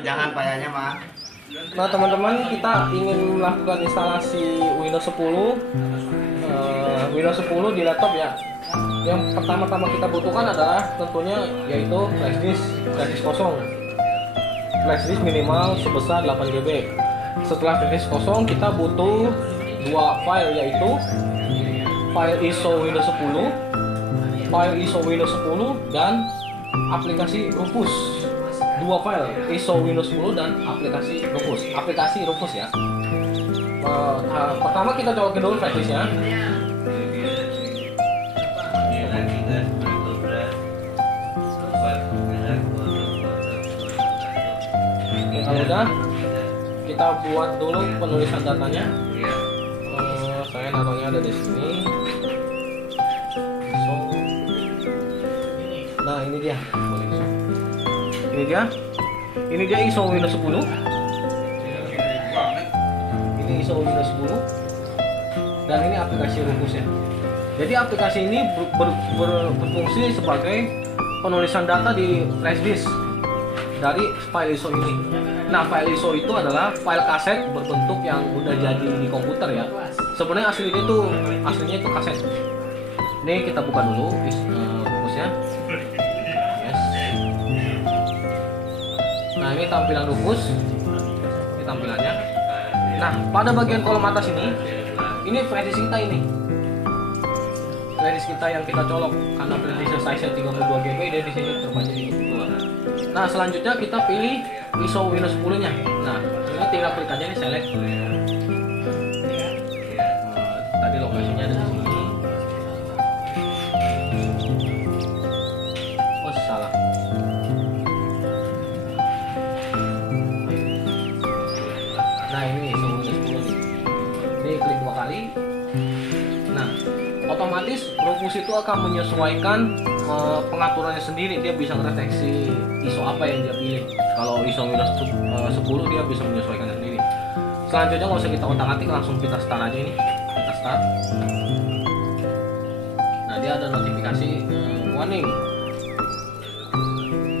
Jangan payahnya mah. Nah teman-teman, kita ingin melakukan instalasi Windows 10 Windows 10 di laptop ya. Yang pertama-tama kita butuhkan adalah tentunya yaitu flash disk kosong. Flash disk minimal sebesar 8 GB. Setelah flash disk kosong, kita butuh dua file, yaitu file ISO Windows 10, file ISO Windows 10 dan aplikasi Rufus. Dua file ISO Windows 10 dan aplikasi Rufus ya. Pertama kita colokin dulu flash disknya. Kalau udah, kita buat dulu penulisan datanya. Saya naruhnya ada di sini. So, nah ini dia. Ini dia ISO Windows 10. Ini ISO Windows 10. Dan ini aplikasi Rufus ya. Jadi aplikasi ini berfungsi sebagai penulisan data di flash disk dari file ISO ini. Nah, file ISO itu adalah file kaset berbentuk yang udah jadi di komputer ya. Sebenarnya aslinya itu kaset. Ini kita buka dulu Rufusnya. Yes. Nah, ini tampilan Rufus. Ini tampilannya. Nah, pada bagian kolom atas ini flash disk kita ini. Flash disk kita yang kita colok karena flash disk size-nya 32 GB dan di sini terbaca di 32. Nah, selanjutnya kita pilih ISO Windows 10-nya. Nah, ini tinggal klik aja nih, select. Tadi lokasinya ada di sini. Oh, salah. Nah, ini ISO Windows 10 nih. Ini klik 2 kali. Nah, otomatis Rufus itu akan menyesuaikan pengaturannya sendiri. Dia bisa mendeteksi ISO apa yang dia pilih. Kalau ISO Windows 10 dia bisa menyesuaikan sendiri. Selanjutnya nggak usah kita otak-atik, langsung kita start aja ini. Kita start. Nah, dia ada notifikasi warning.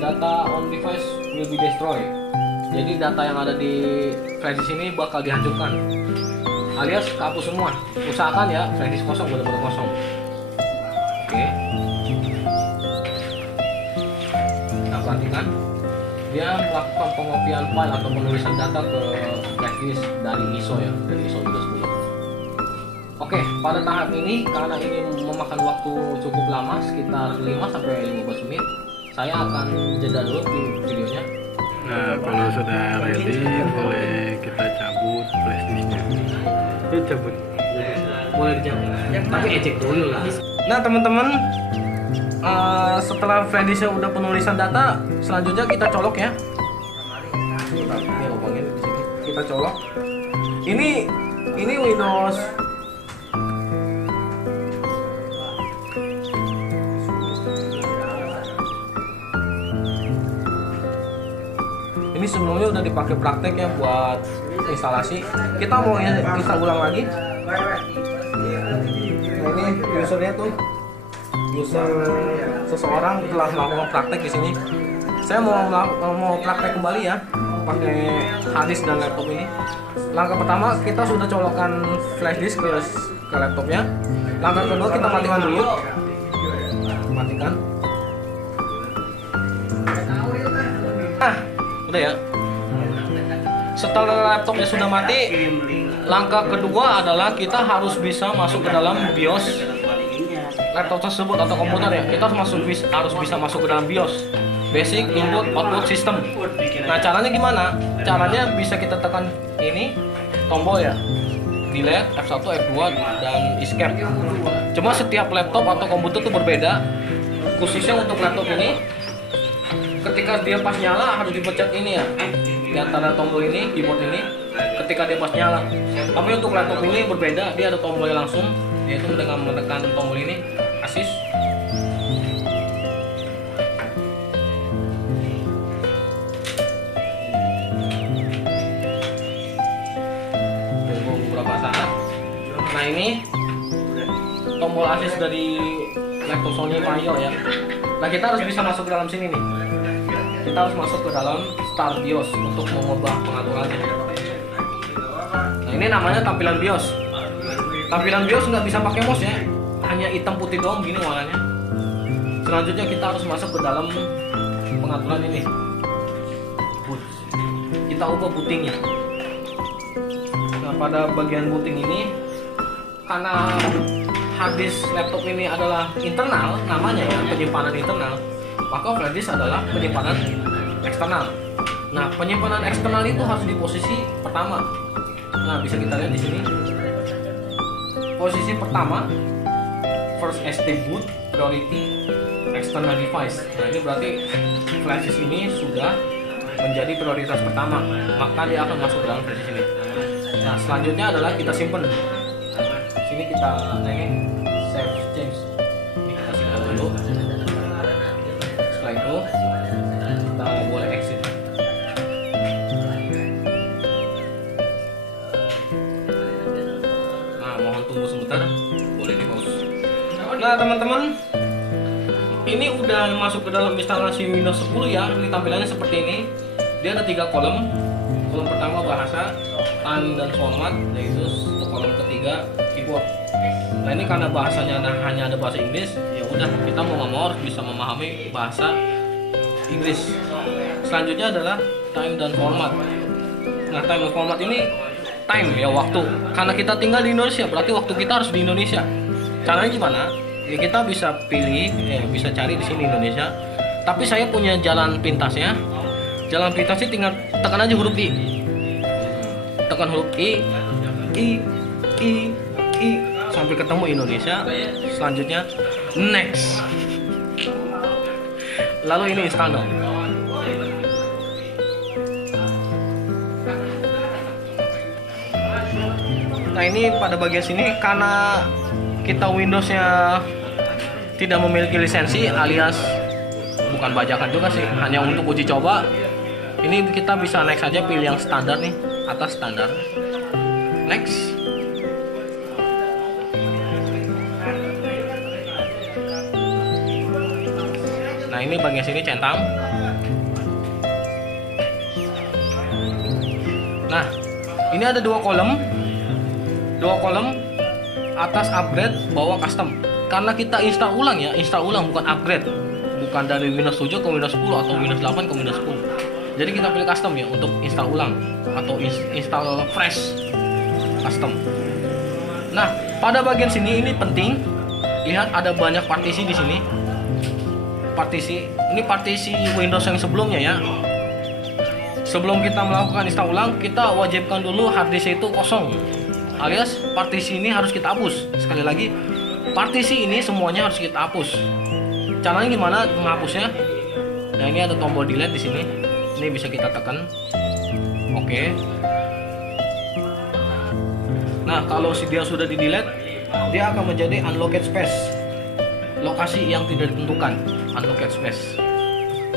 Data on device will be destroyed. Jadi data yang ada di flash disk ini bakal dihancurkan, alias kehapus semua. Usahakan ya flash disk kosong, benar-benar kosong. Oke. Nah, perhatikan dia melakukan pengopian file atau penulisan data ke flash disk dari ISO ya, dari ISO Windows 10. Oke, pada tahap ini karena ini memakan waktu cukup lama, sekitar 5-15 menit, saya akan jeda dulu di videonya. Nah, kalau sudah ready, boleh kita cabut flash disknya. Yuk cabut. Boleh dicabut, tapi ejek dulu lah. Nah teman-teman, setelah flash disknya udah penulisan data, selanjutnya kita colok ya. Ini ngomongin di sini. Kita colok. Ini Windows. Ini sebelumnya udah dipakai praktek ya buat instalasi. Kita mau kita ulang lagi. Nah, ini usernya tuh user seseorang telah melakukan praktek di sini. Saya mau praktek kembali ya, pakai hard disk dan laptop ini. Langkah pertama kita sudah colokkan flash disk ke laptopnya. Langkah kedua kita matikan dulu. Matikan. Nah, udah ya. Setelah laptopnya sudah mati, langkah kedua adalah kita harus bisa masuk ke dalam BIOS laptop tersebut atau komputer ya. Kita harus bisa masuk ke dalam BIOS, Basic Input Output System. Nah, caranya gimana? Caranya bisa kita tekan ini tombol ya, delete, F1, F2 dan escape. Cuma setiap laptop atau komputer itu berbeda. Khususnya untuk laptop ini, ketika dia pas nyala harus dipencet ini ya, di antara tombol ini, keyboard ini, ketika dia pas nyala. Tapi untuk laptop ini berbeda, dia ada tombolnya langsung, yaitu dengan menekan tombol ini, assist. Tunggu beberapa saat. Nah, ini tombol assist dari laptop Sony Vaio ya. Nah, kita harus bisa masuk ke dalam sini nih. Kita harus masuk ke dalam Start BIOS untuk mengubah pengaturannya. Nah, ini namanya tampilan BIOS. Tampilan BIOS nggak bisa pakai mouse ya, hanya hitam putih doang gini warnanya. Selanjutnya kita harus masuk ke dalam pengaturan ini. Kita ubah bootingnya. Nah, pada bagian booting ini, karena harddisk laptop ini adalah internal, namanya ya penyimpanan internal, maka flash disk adalah penyimpanan eksternal. Nah, penyimpanan eksternal itu harus di posisi pertama. Nah, bisa kita lihat di sini. Posisi pertama, first SD boot, priority, external device. Nah, ini berarti flash disk ini sudah menjadi prioritas pertama, maka dia akan masuk dalam flash disk ini. Nah, selanjutnya adalah kita simpan. Sini kita naikin save change. Ini kita simpan dulu. Setelah itu kita boleh exit. Nah, mohon tunggu sebentar, boleh di pause. Nah, teman-teman, ini udah masuk ke dalam instalasi Windows 10 ya. Ini tampilannya seperti ini. Dia ada 3 kolom. Kolom pertama bahasa, time dan format, yaitu untuk kolom ketiga keyboard. Nah, ini karena bahasanya hanya ada bahasa Inggris, ya udah kita mau nggak mau harus bisa memahami bahasa Inggris. Selanjutnya adalah time dan format. Nah, time dan format ini time ya, waktu. Karena kita tinggal di Indonesia, berarti waktu kita harus di Indonesia. Caranya gimana? Ya kita bisa pilih, bisa cari di sini Indonesia. Tapi saya punya jalan pintasnya. Jalan pintasnya tinggal tekan aja huruf I. Tekan huruf I sampai ketemu Indonesia. Selanjutnya next. Lalu ini install dong. Nah, ini pada bagian sini karena kita Windowsnya tidak memiliki lisensi, alias bukan bajakan juga sih, hanya untuk uji coba. Ini kita bisa next saja, pilih yang standar nih, atas standar. Next. Nah, ini bagian sini centang. Nah, ini ada 2 kolom. 2 kolom, atas upgrade, bawah custom. Karena kita install ulang ya, install ulang bukan upgrade. Bukan dari Windows 7 ke Windows 10 atau Windows 8 ke Windows 10. Jadi kita pilih custom ya untuk install ulang atau install fresh custom. Nah, pada bagian sini ini penting. Lihat ada banyak partisi di sini. Partisi, ini partisi Windows yang sebelumnya ya. Sebelum kita melakukan install ulang, kita wajibkan dulu harddisk itu kosong. Alias partisi ini harus kita hapus. Sekali lagi, partisi ini semuanya harus kita hapus. Caranya gimana menghapusnya? Nah, ini ada tombol delete di sini. Ini bisa kita tekan. Oke. Nah, kalau dia sudah di delete, dia akan menjadi unlocked space. Lokasi yang tidak ditentukan, unlocked space.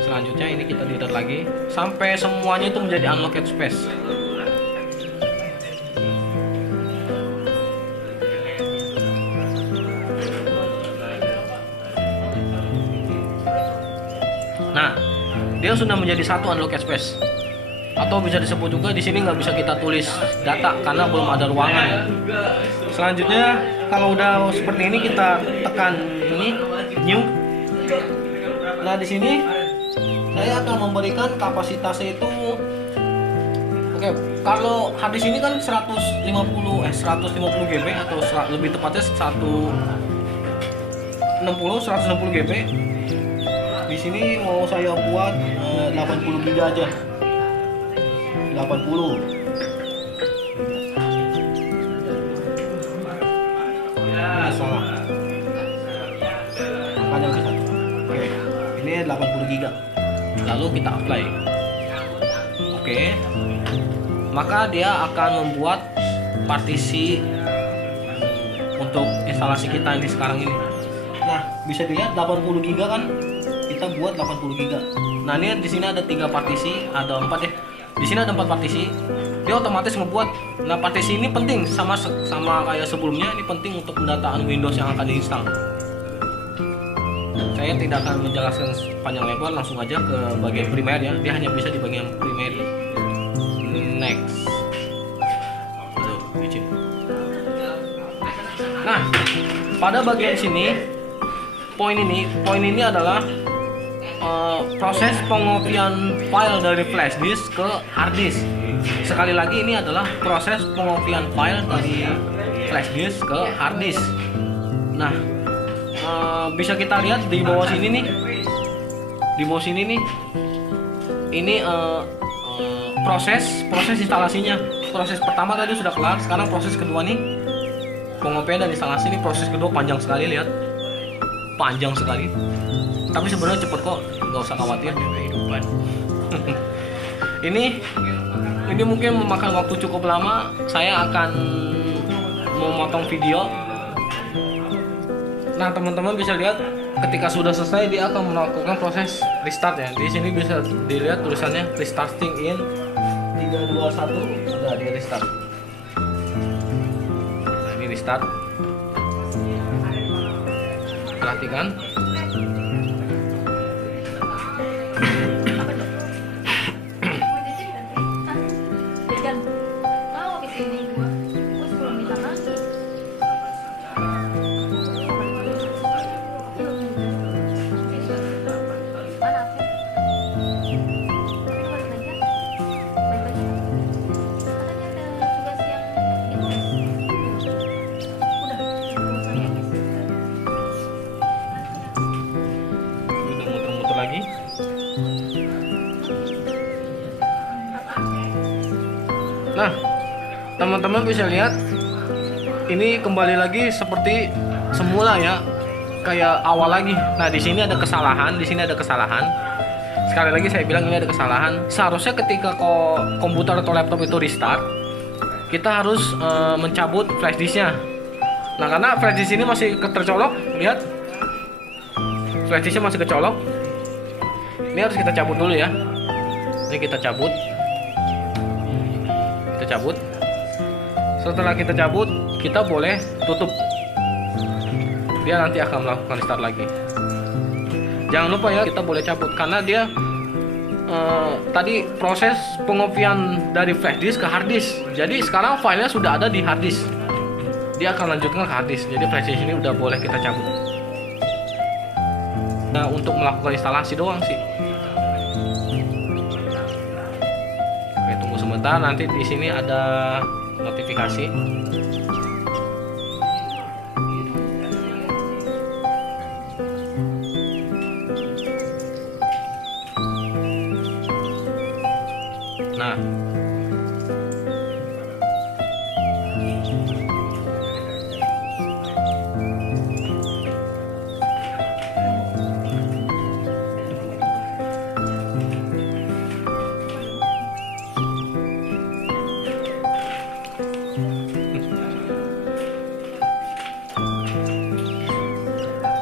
Selanjutnya ini kita delete lagi sampai semuanya itu menjadi unlocked space. Nah, dia sudah menjadi satu unlocked space. Atau bisa disebut juga di sini nggak bisa kita tulis data karena belum ada ruangan. Selanjutnya, kalau udah seperti ini kita tekan ini new. Nah, di sini saya akan memberikan kapasitasnya itu. Oke, kalau harddisk ini kan 150 GB atau lebih tepatnya 160 GB. Di sini mau saya buat 80 GB aja. 80. Nah, salah. Angkanya bisa. Oke, ini 80 GB. Lalu kita apply. Oke. Maka dia akan membuat partisi untuk instalasi kita ini sekarang ini. Nah, bisa dilihat 80 GB kan? Kita buat 80 GB. Nah, ini di sini ada 3 partisi, ada 4 ya. Di sini ada 4 partisi. Dia otomatis ngebuat. Nah, partisi ini penting sama kayak sebelumnya, ini penting untuk pendataan Windows yang akan diinstal. saya tidak akan menjelaskan panjang lebar, langsung aja ke bagian primer ya. Dia hanya bisa di bagian primer. Next. Aduh, licin. Nah, pada bagian sini poin ini adalah proses pengopian file dari flash disk ke hard disk. Sekali lagi, ini adalah proses pengopian file dari flash disk ke hard disk. Nah, bisa kita lihat di bawah sini nih. Di bawah sini nih. Ini proses instalasinya. Proses pertama tadi sudah kelar, sekarang proses kedua nih. Pengopian dan instalasi ini proses kedua panjang sekali, lihat. Panjang sekali. Tapi sebenarnya cepet kok, nggak usah khawatir. Kehidupan. ini mungkin memakan waktu cukup lama. Saya akan memotong video. Nah, teman-teman bisa lihat ketika sudah selesai dia akan melakukan proses restart ya. Di sini bisa dilihat tulisannya restarting in 3 2 1. Sudah di restart. Nah, ini restart. Perhatikan. Lagi. Nah, teman-teman bisa lihat ini kembali lagi seperti semula ya, kayak awal lagi. Nah, di sini ada kesalahan, Sekali lagi saya bilang ini ada kesalahan. Seharusnya ketika komputer atau laptop itu restart, kita harus mencabut flash disknya. Nah, karena flash disk ini masih tercolok, lihat. Flash disknya masih kecolok. Ini harus kita cabut dulu ya. Ini kita cabut. Setelah kita cabut, kita boleh tutup. Dia nanti akan melakukan restart lagi. Jangan lupa ya, kita boleh cabut karena dia tadi proses pengopian dari flash disk ke hard disk. Jadi sekarang filenya sudah ada di hard disk. Dia akan lanjutkan ke hard disk. Jadi flash disk ini udah boleh kita cabut. Nah, untuk melakukan instalasi doang sih. Oke, tunggu sebentar, nanti di sini ada notifikasi. Nah,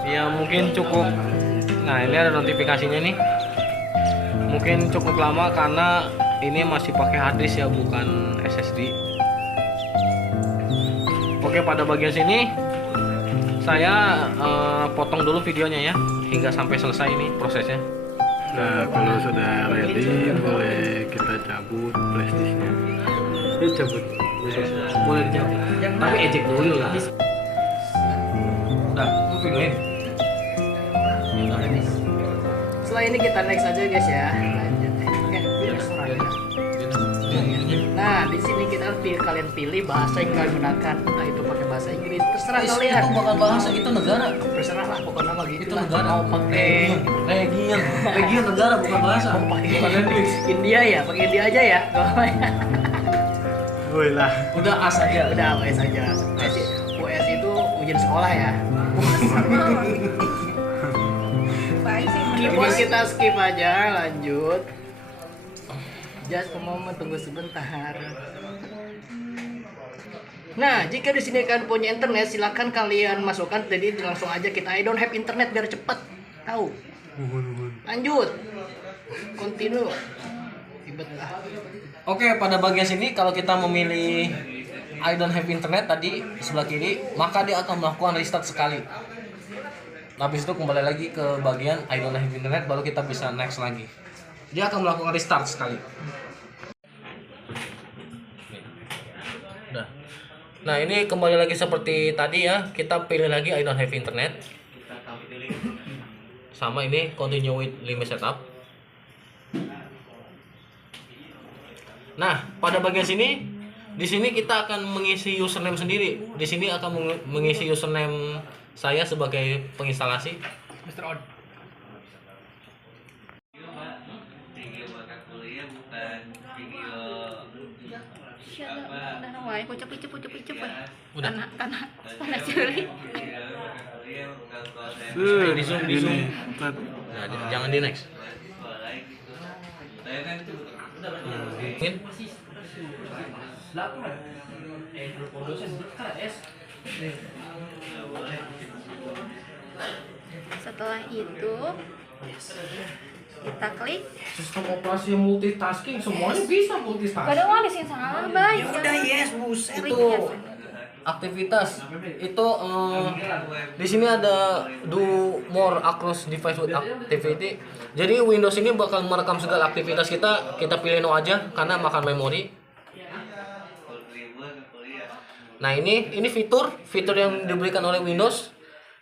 ya mungkin cukup. Nah, ini ada notifikasinya nih. Mungkin cukup lama karena ini masih pakai hard disk ya, bukan SSD. Oke, pada bagian sini saya potong dulu videonya ya, hingga sampai selesai ini prosesnya. Nah, kalau sudah ready, boleh kita cabut flash disknya. Ini cabut. Boleh dicabut. Tapi ejek dulu lah. Udah, lu videoin. Setelah ini kita next aja guys ya. Lanjut. Oke, nah, di sini kita harus kalian pilih bahasa yang kalian gunakan. Entah itu pakai bahasa Inggris, terserah kalian. Itu bakal bahasa, itu negara. Terserah lah, pokoknya mah gitu Itu lah. negara. Mau pakai Region negara, bukan bahasa. mau pakai India ya, pakai India aja ya. Woi lah. Udah as aja. Udah, US aja. US itu ujian sekolah ya. Keyboard kita skip aja, lanjut. Just a moment, tunggu sebentar. Nah, jika di sini kalian punya internet, silakan kalian masukkan. Jadi langsung aja kita I don't have internet biar cepet. Tahu? Lanjut. Continue. Ribet lah. Oke, pada bagian sini kalau kita memilih I don't have internet tadi sebelah kiri, maka dia akan melakukan restart sekali. Habis itu kembali lagi ke bagian I don't have internet, baru kita bisa next lagi. Dia akan melakukan restart sekali. Udah. Nah, ini kembali lagi seperti tadi ya. Kita pilih lagi I don't have internet. Sama ini continue with limit setup. Nah, pada bagian sini, di sini kita akan mengisi username sendiri. Di sini akan mengisi username saya sebagai penginstalasi. Mr. On. Udah. Karena curi. Di zoom. Gini, Tet. Nah, jangan di next. Mungkin Setelah itu kita klik. sistem operasi multitasking, semuanya bisa multitasking. Kadang mau sih salah, Bay. Ya udah yes, buset. Itu aktivitas itu di sini ada do more across device with activity. Jadi Windows ini bakal merekam segala aktivitas kita pilih no aja karena makan memori. Nah, ini fitur yang diberikan oleh Windows.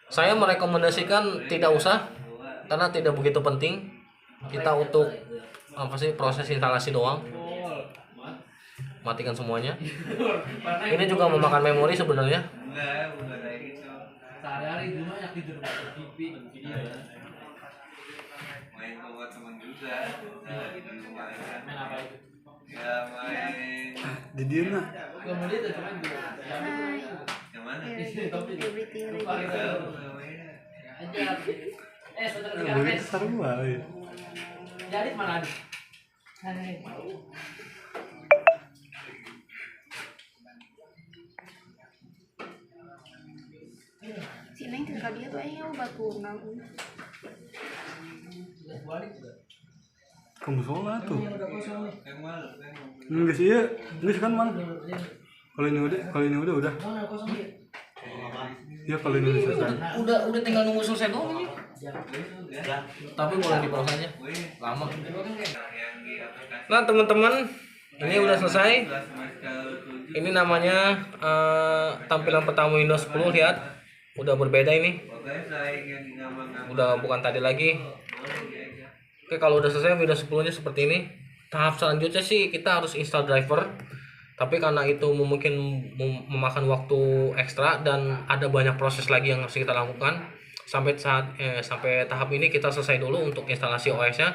Saya merekomendasikan tidak usah karena tidak begitu penting. Kita untuk proses instalasi doang. Matikan semuanya. Ini juga memakan memori sebenarnya. Sehari-hari di rumah yang tidur TV. Main sama teman juga. Di rumah kan. Main apa itu? Ya main. Di dia nak. Gak mau lihat cuman gue. Yang mana? Everything ready. Ajar. Saudara Beli sekarang besar gua. jadi mana nih? Si Neng tinggal dia tuh yang batu nang. Kamu sholat tuh. Yang mana? Enggak sih ya. Enggak kan mang. Kalau ini udah. Ya kalau ini udah selesai. Udah tinggal nunggu selesai doang ini. Tapi boleh di pause aja. Lama. Nah, teman-teman, ini udah selesai. Ini namanya tampilan pertama Windows 10, lihat. Udah berbeda ini. Udah bukan tadi lagi. Oke, kalau udah selesai Windows 10-nya seperti ini. Tahap selanjutnya sih kita harus install driver. Tapi karena itu mungkin memakan waktu ekstra dan ada banyak proses lagi yang harus kita lakukan. Sampai tahap ini kita selesai dulu untuk instalasi OS-nya.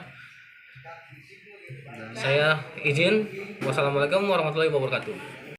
Saya izin. Wassalamualaikum warahmatullahi wabarakatuh.